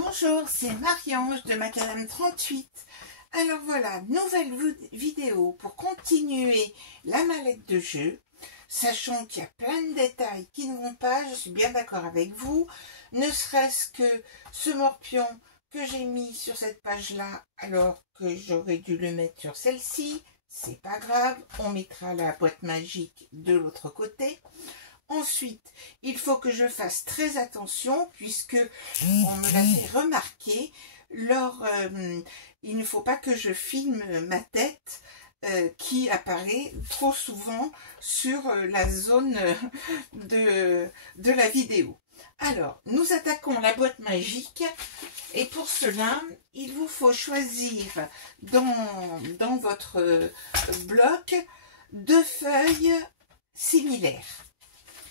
Bonjour, c'est Marie-Ange de Macadam 38. Alors voilà, nouvelle vidéo pour continuer la mallette de jeu, sachant qu'il y a plein de détails qui ne vont pas, je suis bien d'accord avec vous, ne serait-ce que ce morpion que j'ai mis sur cette page-là, alors que j'aurais dû le mettre sur celle-ci, c'est pas grave, on mettra la boîte magique de l'autre côté. Ensuite, il faut que je fasse très attention puisque on me l'a fait remarquer. Il ne faut pas que je filme ma tête qui apparaît trop souvent sur la zone de la vidéo. Alors, nous attaquons la boîte magique et pour cela, il vous faut choisir dans votre bloc 2 feuilles similaires.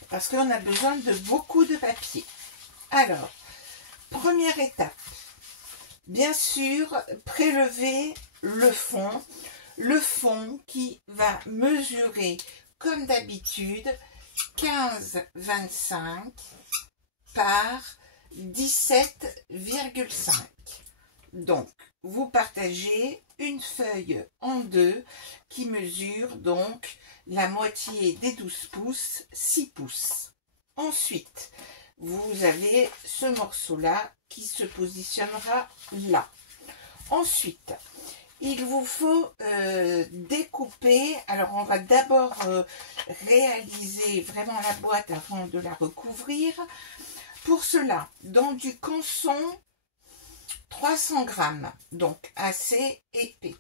Parce qu'on a besoin de beaucoup de papier. Alors, première étape, bien sûr, prélever le fond qui va mesurer, comme d'habitude, 15,25 par 17,5. Donc, vous partagez une feuille en deux qui mesure donc la moitié des 12 pouces, 6 pouces. Ensuite, vous avez ce morceau-là qui se positionnera là. Ensuite, il vous faut découper. Alors, on va d'abord réaliser vraiment la boîte avant de la recouvrir. Pour cela, dans du canson 300 grammes, donc assez épais,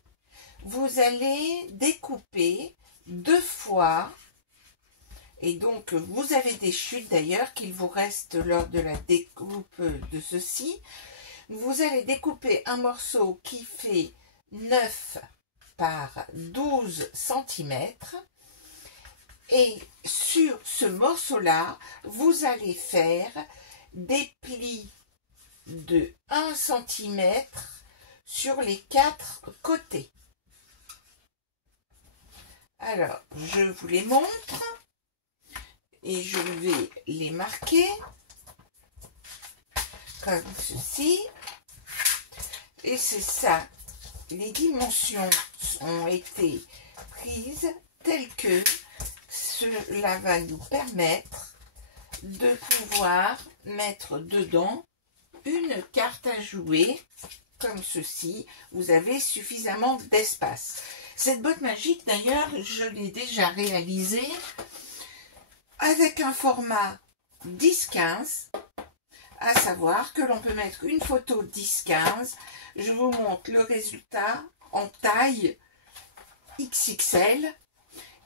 vous allez découper 2 fois, et donc vous avez des chutes d'ailleurs qu'il vous reste lors de la découpe de ceci. Vous allez découper un morceau qui fait 9 par 12 cm et sur ce morceau là vous allez faire des plis de 1 cm sur les 4 côtés. Alors, je vous les montre et je vais les marquer comme ceci. Et c'est ça, les dimensions ont été prises telles que cela va nous permettre de pouvoir mettre dedans une carte à jouer comme ceci. Vous avez suffisamment d'espace. Cette boîte magique d'ailleurs, je l'ai déjà réalisée avec un format 10-15, à savoir que l'on peut mettre une photo 10-15. Je vous montre le résultat en taille XXL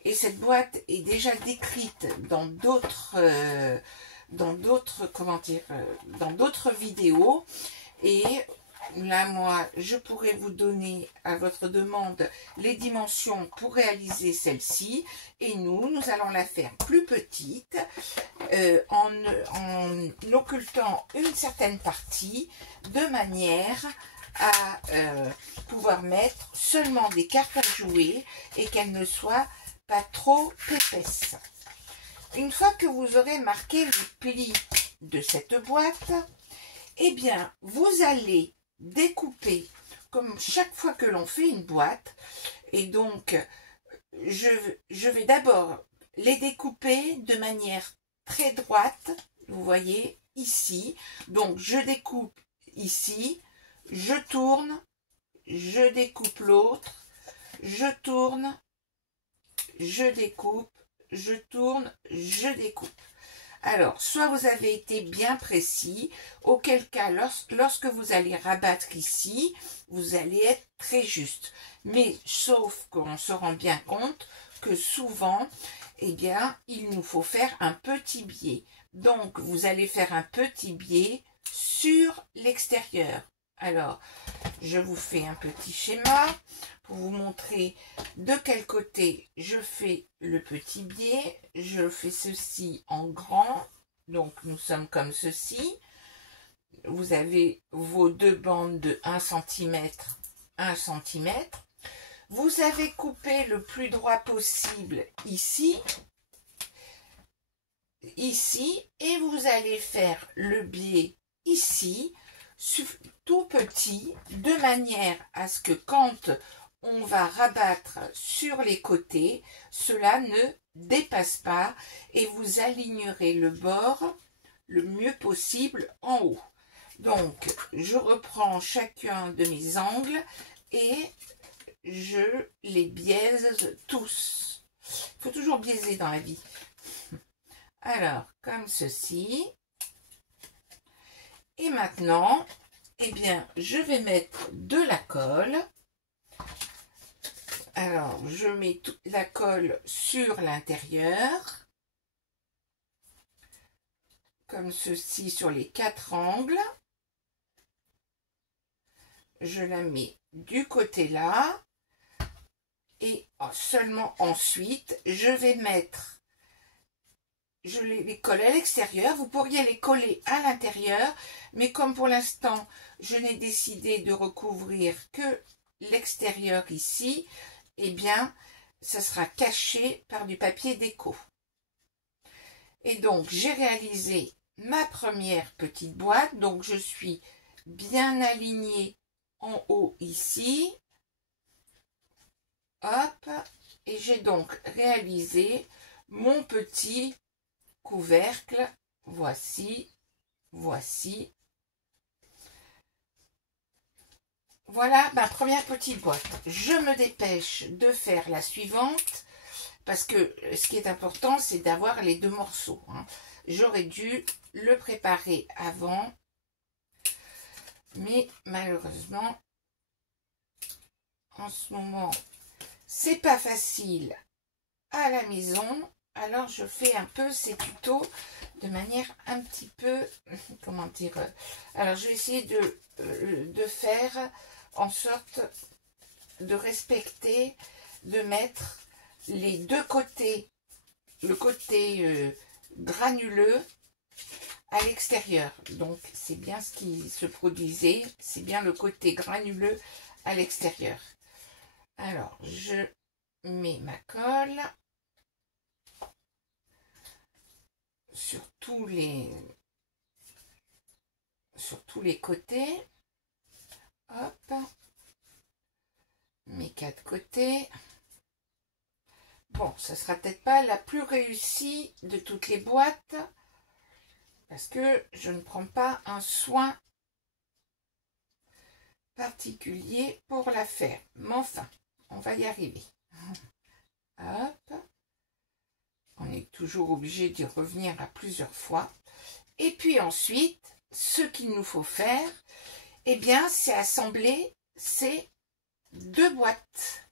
et cette boîte est déjà décrite dans d'autres vidéos. Et là, moi, je pourrais vous donner à votre demande les dimensions pour réaliser celle-ci. Et nous allons la faire plus petite en occultant une certaine partie de manière à pouvoir mettre seulement des cartes à jouer et qu'elles ne soient pas trop épaisses. Une fois que vous aurez marqué le pli de cette boîte, eh bien, vous allez découper comme chaque fois que l'on fait une boîte. Et donc, je vais d'abord les découper de manière très droite. Vous voyez, ici. Donc, je découpe ici. Je tourne. Je découpe l'autre. Je tourne. Je découpe. Je tourne. Je découpe. Alors, soit vous avez été bien précis, auquel cas, lorsque vous allez rabattre ici, vous allez être très juste. Mais sauf qu'on se rend bien compte que souvent, eh bien, il nous faut faire un petit biais. Donc, vous allez faire un petit biais sur l'extérieur. Alors, je vous fais un petit schéma pour vous montrer de quel côté je fais le petit biais. Je fais ceci en grand, donc nous sommes comme ceci. Vous avez vos 2 bandes de 1 cm, 1 cm. Vous avez coupé le plus droit possible ici, et vous allez faire le biais ici tout petit, de manière à ce que quand on va rabattre sur les côtés, cela ne dépasse pas et vous alignerez le bord le mieux possible en haut. Donc, je reprends chacun de mes angles et je les biaise tous. Il faut toujours biaiser dans la vie. Alors, comme ceci. Et maintenant, eh bien, je vais mettre de la colle. Alors, je mets la colle sur l'intérieur, comme ceci sur les 4 angles. Je la mets du côté là. Et seulement ensuite, je vais mettre, je les colle à l'extérieur. Vous pourriez les coller à l'intérieur, mais comme pour l'instant, je n'ai décidé de recouvrir que l'extérieur ici, eh bien, ça sera caché par du papier déco. Et donc, j'ai réalisé ma première petite boîte. Donc, je suis bien alignée en haut ici. Hop. Et j'ai donc réalisé mon petit couvercle. Voici. Voici. Voilà ma première petite boîte. Je me dépêche de faire la suivante parce que ce qui est important, c'est d'avoir les 2 morceaux. J'aurais dû le préparer avant, mais malheureusement, en ce moment, c'est pas facile à la maison. Alors, je fais un peu ces tutos de manière un petit peu, comment dire, alors je vais essayer de faire en sorte de respecter, de mettre les 2 côtés, le côté granuleux à l'extérieur. Donc, c'est bien ce qui se produisait, c'est bien le côté granuleux à l'extérieur. Alors, je mets ma colle sur tous les côtés. Hop, mes 4 côtés. Bon, ça sera peut-être pas la plus réussie de toutes les boîtes parce que je ne prends pas un soin particulier pour la faire. Mais enfin, on va y arriver. Hop. On est toujours obligé d'y revenir à plusieurs fois. Et puis ensuite, ce qu'il nous faut faire, eh bien, c'est assembler ces 2 boîtes.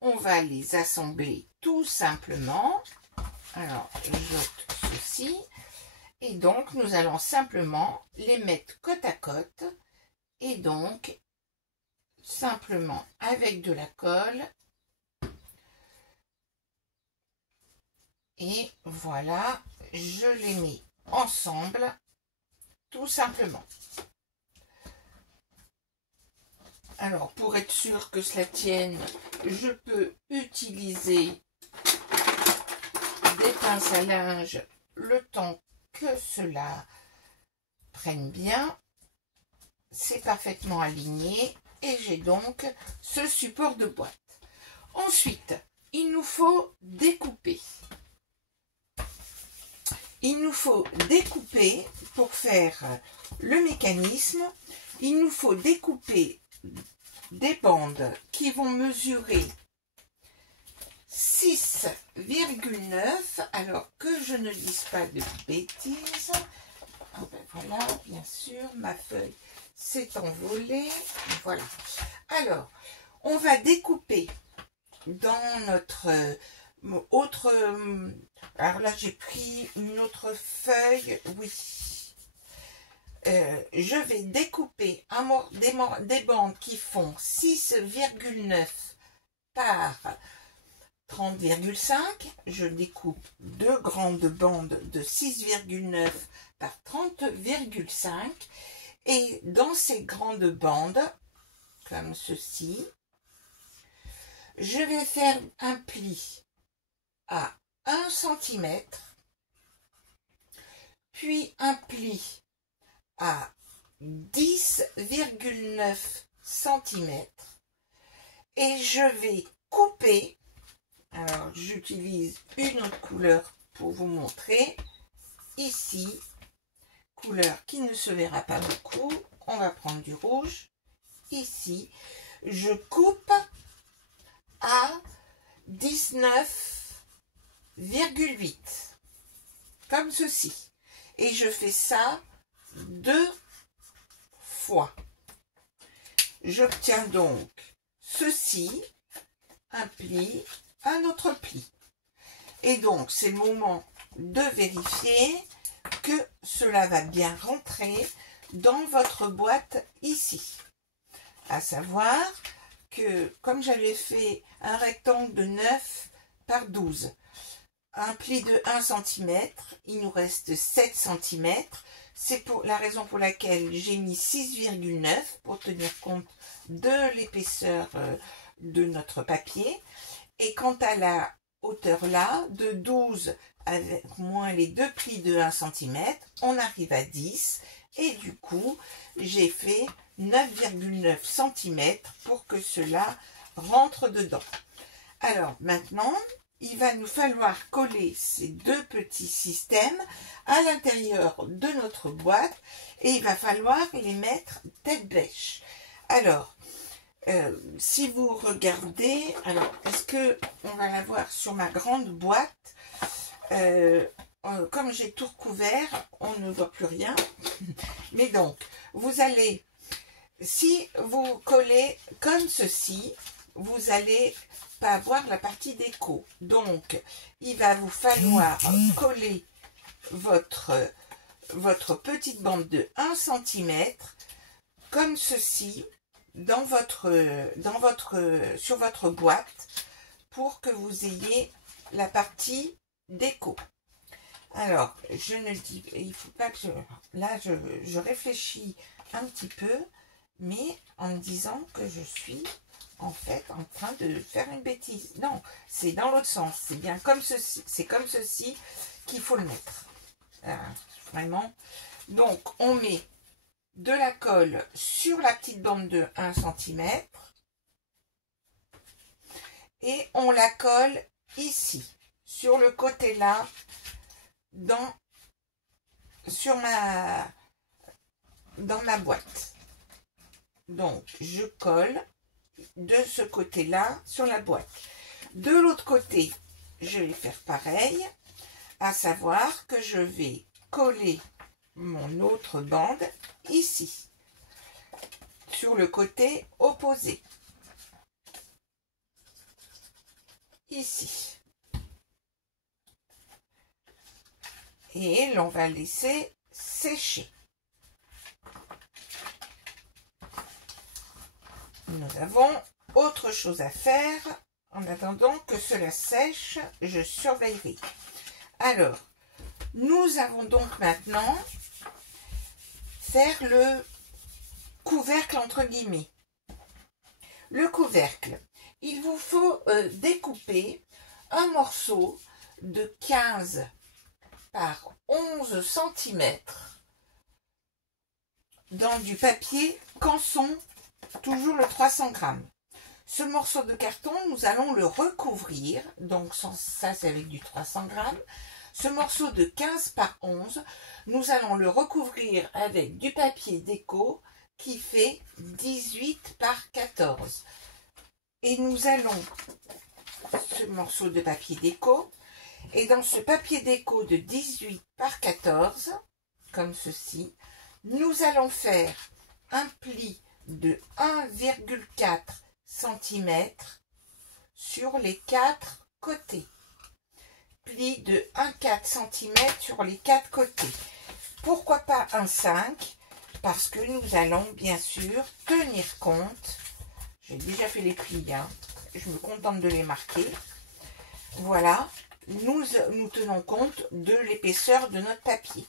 On va les assembler tout simplement. Alors, j'ôte ceci. Et donc, nous allons simplement les mettre côte à côte. Et donc, simplement avec de la colle. Et voilà, je les mets ensemble, tout simplement. Alors, pour être sûr que cela tienne, je peux utiliser des pinces à linge le temps que cela prenne bien. C'est parfaitement aligné et j'ai donc ce support de boîte. Ensuite, il nous faut découper. Il nous faut découper pour faire le mécanisme. Il nous faut découper des bandes qui vont mesurer 6,9. Alors que je ne dise pas de bêtises. Ah ben voilà, bien sûr, ma feuille s'est envolée. Voilà. Alors, on va découper dans notre autre... alors là, j'ai pris une autre feuille. Oui. Je vais découper des bandes qui font 6,9 par 30,5. Je découpe 2 grandes bandes de 6,9 par 30,5. Et dans ces grandes bandes, comme ceci, je vais faire un pli à 1 cm, puis un pli à 10,9 cm et je vais couper. Alors j'utilise une autre couleur pour vous montrer. Ici, couleur qui ne se verra pas beaucoup, on va prendre du rouge. Ici, je coupe à 19,8 comme ceci, et je fais ça 2 fois. J'obtiens donc ceci, un pli, un autre pli, et donc c'est le moment de vérifier que cela va bien rentrer dans votre boîte ici. À savoir que comme j'avais fait un rectangle de 9 par 12, un pli de 1 cm, il nous reste 7 cm. C'est pour la raison pour laquelle j'ai mis 6,9 pour tenir compte de l'épaisseur de notre papier. Et quant à la hauteur là, de 12 avec moins les deux plis de 1 cm, on arrive à 10. Et du coup, j'ai fait 9,9 cm pour que cela rentre dedans. Alors maintenant, il va nous falloir coller ces deux petits systèmes à l'intérieur de notre boîte et il va falloir les mettre tête bêche. Alors, si vous regardez, alors est-ce que on va la voir sur ma grande boîte, comme j'ai tout recouvert, on ne voit plus rien. Mais donc, vous allez, si vous collez comme ceci, vous allez pas avoir la partie déco. Donc, il va vous falloir coller votre petite bande de 1 cm comme ceci sur votre boîte pour que vous ayez la partie déco. Alors, je ne dis, il faut pas que je réfléchis un petit peu, mais en me disant que je suis en fait en train de faire une bêtise. Non, c'est dans l'autre sens. C'est bien comme ceci. C'est comme ceci qu'il faut le mettre. Vraiment. Donc, on met de la colle sur la petite bande de 1 cm et on la colle ici, sur le côté là, dans ma boîte. Donc, je colle de ce côté-là sur la boîte. De l'autre côté, je vais faire pareil, à savoir que je vais coller mon autre bande ici, sur le côté opposé. Ici. Et l'on va laisser sécher. Nous avons autre chose à faire. En attendant que cela sèche, je surveillerai. Alors, nous avons donc maintenant faire le couvercle entre guillemets. Le couvercle, il vous faut découper un morceau de 15 par 11 cm dans du papier Canson, toujours le 300 grammes. Ce morceau de carton, nous allons le recouvrir, donc ça c'est avec du 300 grammes. Ce morceau de 15 par 11, nous allons le recouvrir avec du papier déco qui fait 18 par 14. Et nous allons, ce morceau de papier déco, et dans ce papier déco de 18 par 14, comme ceci, nous allons faire un pli de 1,4 cm sur les 4 côtés. Pli de 1,4 cm sur les 4 côtés. Pourquoi pas un 5? Parce que nous allons bien sûr tenir compte. J'ai déjà fait les plis, hein. Je me contente de les marquer. Voilà, nous tenons compte de l'épaisseur de notre papier.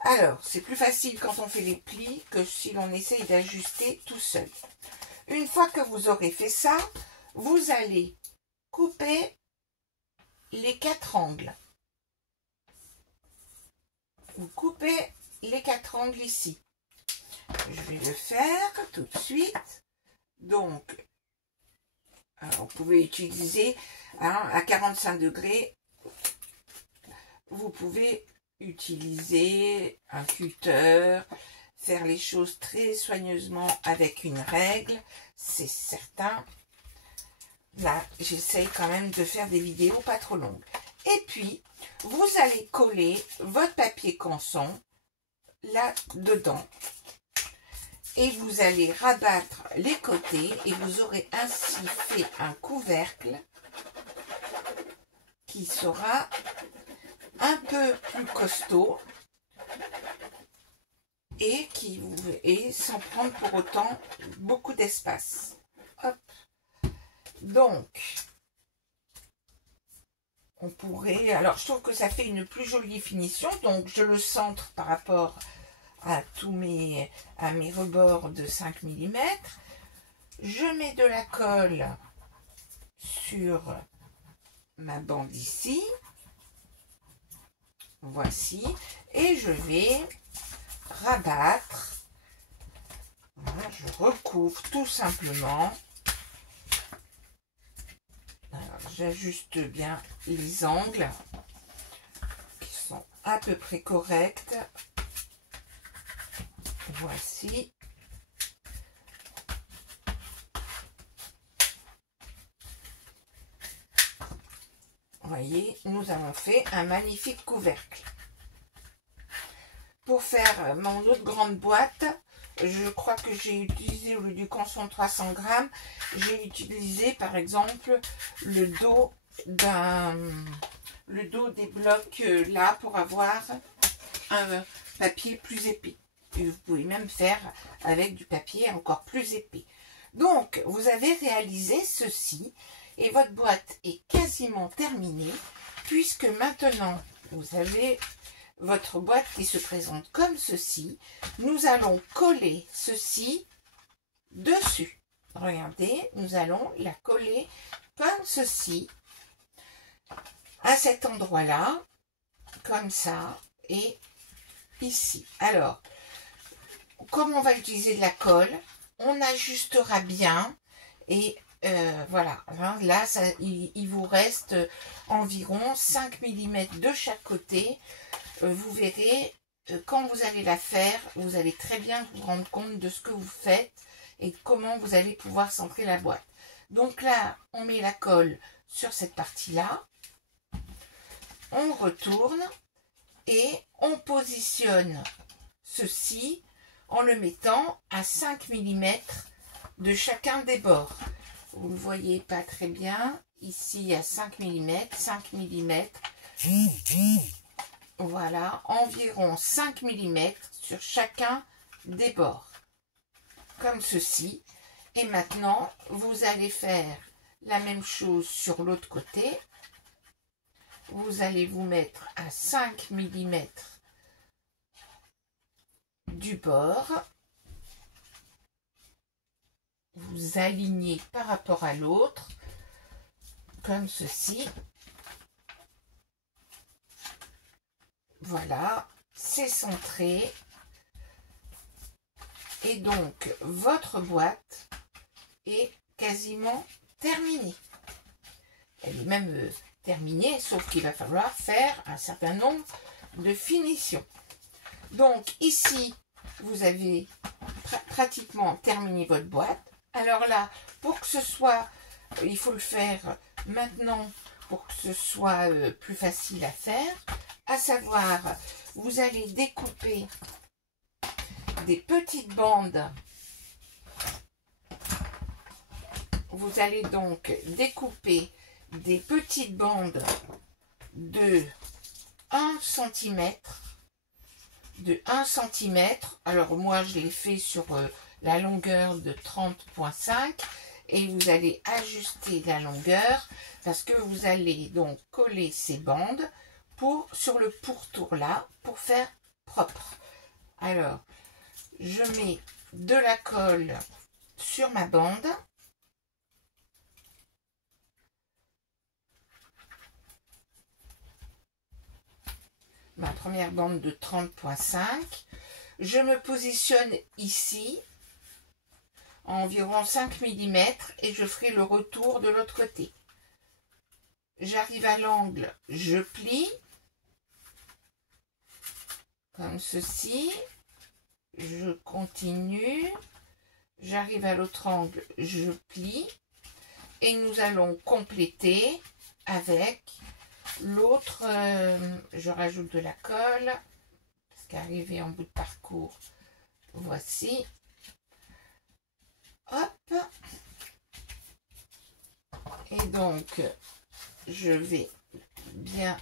Alors, c'est plus facile quand on fait les plis que si l'on essaye d'ajuster tout seul. Une fois que vous aurez fait ça, vous allez couper les 4 angles. Vous coupez les 4 angles ici. Je vais le faire tout de suite. Donc, vous pouvez utiliser à 45 degrés. Vous pouvez utiliser un cutter, faire les choses très soigneusement avec une règle, c'est certain. Là, j'essaye quand même de faire des vidéos pas trop longues. Et puis, vous allez coller votre papier canson là-dedans. Et vous allez rabattre les côtés et vous aurez ainsi fait un couvercle qui sera un peu plus costaud et sans prendre pour autant beaucoup d'espace. Hop. Donc, on pourrait... Alors, je trouve que ça fait une plus jolie finition. Donc, je le centre par rapport à mes rebords de 5 mm. Je mets de la colle sur ma bande ici. Voici. Et je vais rabattre. Voilà, je recouvre tout simplement. J'ajuste bien les angles qui sont à peu près corrects. Voici. Vous voyez, nous avons fait un magnifique couvercle. Pour faire mon autre grande boîte, je crois que j'ai utilisé au lieu du canson 300 grammes, j'ai utilisé par exemple le dos des blocs là pour avoir un papier plus épais. Et vous pouvez même faire avec du papier encore plus épais. Donc, vous avez réalisé ceci et votre boîte est quasiment terminée puisque maintenant, vous avez votre boîte qui se présente comme ceci. Nous allons coller ceci dessus. Regardez, nous allons la coller comme ceci à cet endroit-là, comme ça, et ici. Alors, comme on va utiliser de la colle, on ajustera bien et voilà, là il vous reste environ 5 mm de chaque côté. Vous verrez, quand vous allez la faire, vous allez très bien vous rendre compte de ce que vous faites et comment vous allez pouvoir centrer la boîte. Donc là, on met la colle sur cette partie-là, on retourne et on positionne ceci en le mettant à 5 mm de chacun des bords. Vous ne le voyez pas très bien, ici à 5 mm, 5 mm. Voilà, environ 5 mm sur chacun des bords, comme ceci. Et maintenant, vous allez faire la même chose sur l'autre côté. Vous allez vous mettre à 5 mm du bord. Vous alignez par rapport à l'autre, comme ceci. Voilà, c'est centré. Et donc, votre boîte est quasiment terminée. Elle est même terminée, sauf qu'il va falloir faire un certain nombre de finitions. Donc, ici, vous avez pratiquement terminé votre boîte. Alors là, pour que ce soit, il faut le faire maintenant pour que ce soit plus facile à faire. À savoir, vous allez découper des petites bandes. Vous allez donc découper des petites bandes de 1 cm. De 1 cm. Alors moi, je l'ai fait sur la longueur de 30,5 et vous allez ajuster la longueur parce que vous allez donc coller ces bandes sur le pourtour là pour faire propre. Alors, je mets de la colle sur ma bande. Ma première bande de 30,5. Je me positionne ici, à environ 5 mm, et je ferai le retour de l'autre côté. J'arrive à l'angle, je plie, comme ceci. Je continue, j'arrive à l'autre angle, je plie, et nous allons compléter avec l'autre. Je rajoute de la colle, parce qu'arrivé en bout de parcours, voici. Hop. Et donc, je vais bien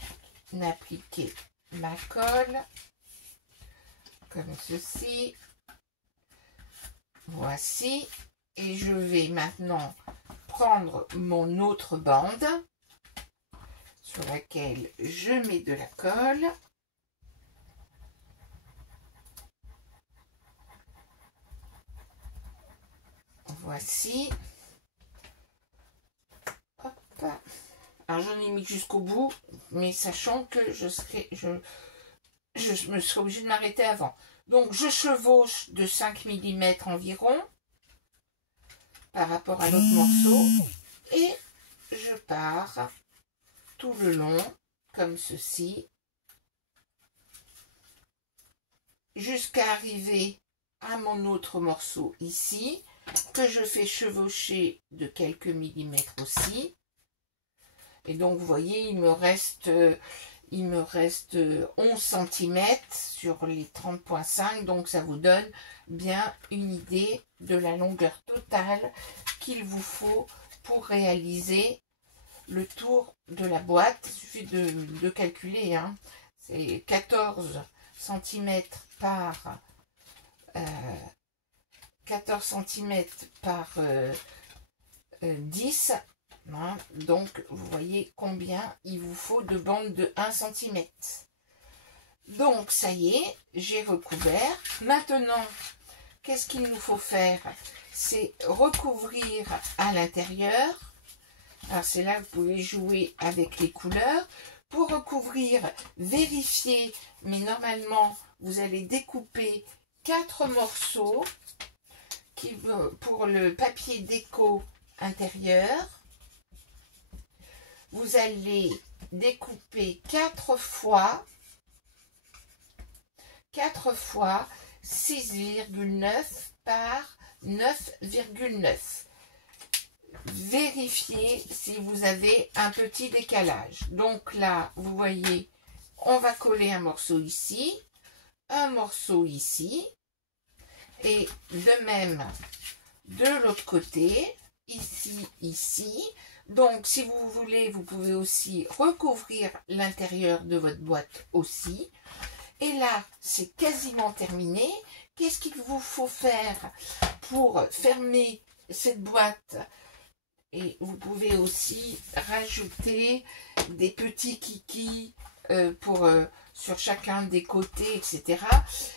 appliquer ma colle, comme ceci. Voici. Et je vais maintenant prendre mon autre bande sur laquelle je mets de la colle. Voici. Hop. Alors j'en ai mis jusqu'au bout, mais sachant que je me serais obligée de m'arrêter avant. Donc je chevauche de 5 mm environ par rapport à l'autre morceau et je pars tout le long comme ceci jusqu'à arriver à mon autre morceau ici que je fais chevaucher de quelques millimètres aussi. Et donc vous voyez, il me reste 11 cm sur les 30,5, donc ça vous donne bien une idée de la longueur totale qu'il vous faut pour réaliser le tour de la boîte. Il suffit de calculer, hein. C'est 14 cm par 10. Hein, donc vous voyez combien il vous faut de bandes de 1 cm. Donc ça y est, j'ai recouvert. Maintenant, qu'est-ce qu'il nous faut faire? C'est recouvrir à l'intérieur. Alors c'est là que vous pouvez jouer avec les couleurs. Pour recouvrir, vérifiez, mais normalement vous allez découper 4 morceaux pour le papier déco intérieur. Vous allez découper 4 fois 6,9 par 9,9. Vérifiez si vous avez un petit décalage. Donc là, vous voyez, on va coller un morceau ici, un morceau ici, et de même de l'autre côté, ici, ici. Donc, si vous voulez, vous pouvez aussi recouvrir l'intérieur de votre boîte aussi. Et là, c'est quasiment terminé. Qu'est-ce qu'il vous faut faire pour fermer cette boîte? Et vous pouvez aussi rajouter des petits kikis sur chacun des côtés, etc.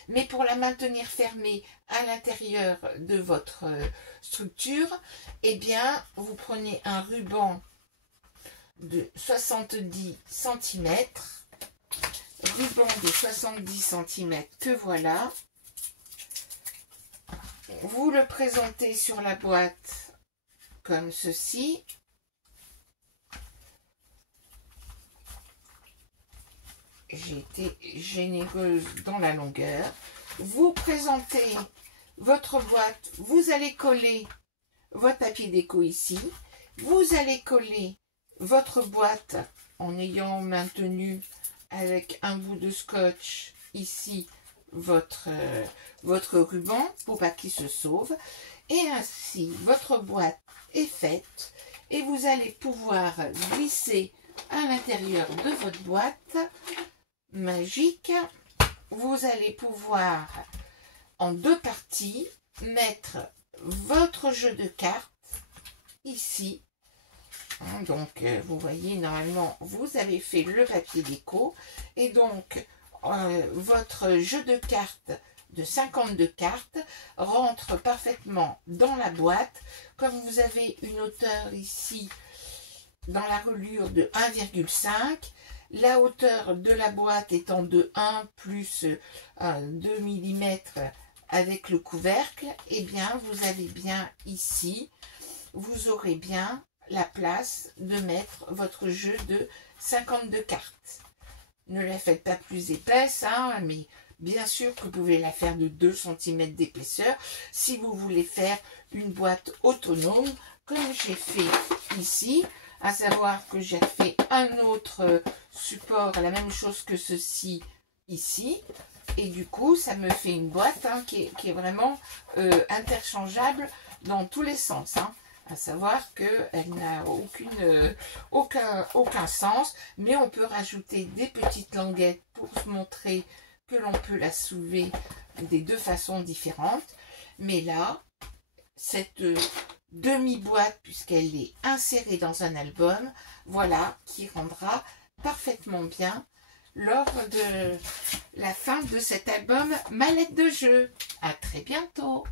Mais pour la maintenir fermée à l'intérieur de votre structure, eh bien, vous prenez un ruban de 70 cm, ruban de 70 cm que voilà. Vous le présentez sur la boîte comme ceci. J'ai été généreuse dans la longueur. Vous présentez votre boîte, vous allez coller votre papier déco ici. Vous allez coller votre boîte en ayant maintenu avec un bout de scotch ici votre ruban pour pas qu'il se sauve. Et ainsi, votre boîte est faite et vous allez pouvoir glisser à l'intérieur de votre boîte magique. Vous allez pouvoir en 2 parties mettre votre jeu de cartes ici. Donc vous voyez, normalement vous avez fait le papier déco et donc votre jeu de cartes de 52 cartes rentre parfaitement dans la boîte. Comme vous avez une hauteur ici dans la reliure de 1,5, La hauteur de la boîte étant de 1 plus 2 mm avec le couvercle, et bien vous avez bien ici, vous aurez bien la place de mettre votre jeu de 52 cartes. Ne la faites pas plus épaisse, hein, mais bien sûr que vous pouvez la faire de 2 cm d'épaisseur si vous voulez faire une boîte autonome, comme j'ai fait ici, à savoir que j'ai fait un autre support, la même chose que ceci ici, et du coup ça me fait une boîte hein, qui est vraiment interchangeable dans tous les sens, hein. À savoir qu'elle n'a aucun sens, mais on peut rajouter des petites languettes pour se montrer que l'on peut la soulever des 2 façons différentes. Mais là, cette demi-boîte, puisqu'elle est insérée dans un album, voilà, qui rendra parfaitement bien lors de la fin de cet album mallette de jeu. À très bientôt.